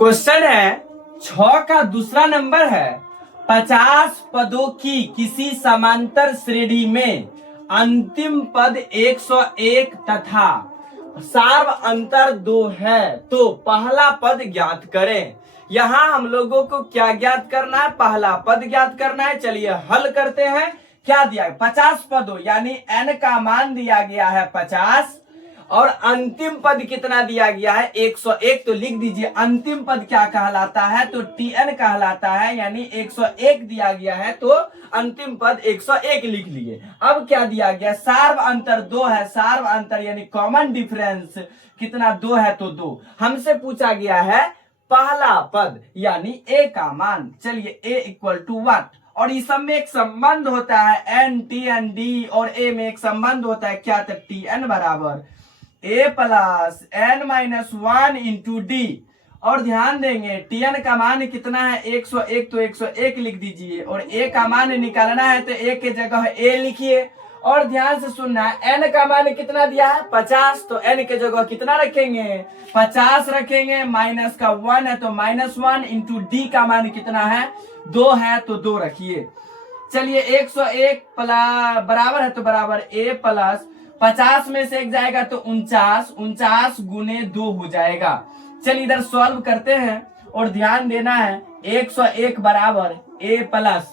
Question है 6 का दूसरा नंबर है 50 पदों की किसी समांतर श्रेणी में अंतिम पद 101 तथा सार्व अंतर 2 है तो पहला पद ज्ञात करें। यहां हम लोगों को क्या ज्ञात करना है? पहला पद ज्ञात करना है। चलिए हल करते हैं। क्या दिया है? 50 पदों यानी n का मान दिया गया है 50 और अंतिम पद कितना दिया गया है? 101। तो लिख दीजिए अंतिम पद क्या कहलाता है? तो tn कहलाता है, यानी 101 दिया गया है तो अंतिम पद 101 लिख लिए। अब क्या दिया गया? सार्व अंतर 2 है। सार्व अंतर यानी कॉमन डिफरेंस कितना? 2 है तो 2। हमसे पूछा गया है पहला पद यानी a का मान। चलिए a इक्वल टू 1 और इस सब में एक संबंध होता है n t n d और a में एक संबंध होता है क्या? तो tn बराबर a plus n minus 1 into D. और ध्यान देंगे tn का मान कितना है? 101 तो 101 लिख दीजिए और a का मान निकालना है तो a के जगह a लिखिए। और ध्यान से सुनना है n का मान कितना दिया है? 50 तो n के जगह कितना रखेंगे? 50 रखेंगे। माइनस का 1 है तो माइनस 1 इंटू डी का मान कितना है? 2 है तो 2 रखिए। चलिए 101 प्लस बराबर है तो बराबर a प्लस 50 में से एक जाएगा तो 49 गुने 2 हो जाएगा। चलिए इधर सॉल्व करते हैं और ध्यान देना है 101 बराबर a प्लस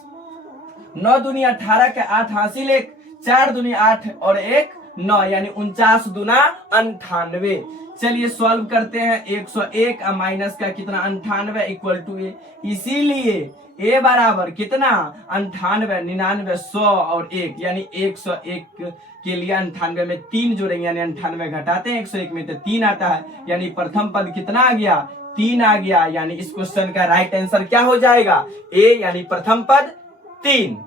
9 दूनी 18 के 8 हासिल 1 4 दूनी 8 और 1 9 यानी 49 दूना 98। चलिए सॉल्व करते हैं। 101 माइनस का कितना? 98 इक्वल टू a। इसीलिए a बराबर कितना? 98 99 100 और 1 यानी 101 के लिए 98 में 3 जोड़ेंगे यानी 98 घटाते हैं 101 में तो 3 आता है, यानी प्रथम पद कितना आ गया? 3 आ गया। यानी इस क्वेश्चन का राइट आंसर क्या हो जाएगा? a यानी प्रथम पद 3।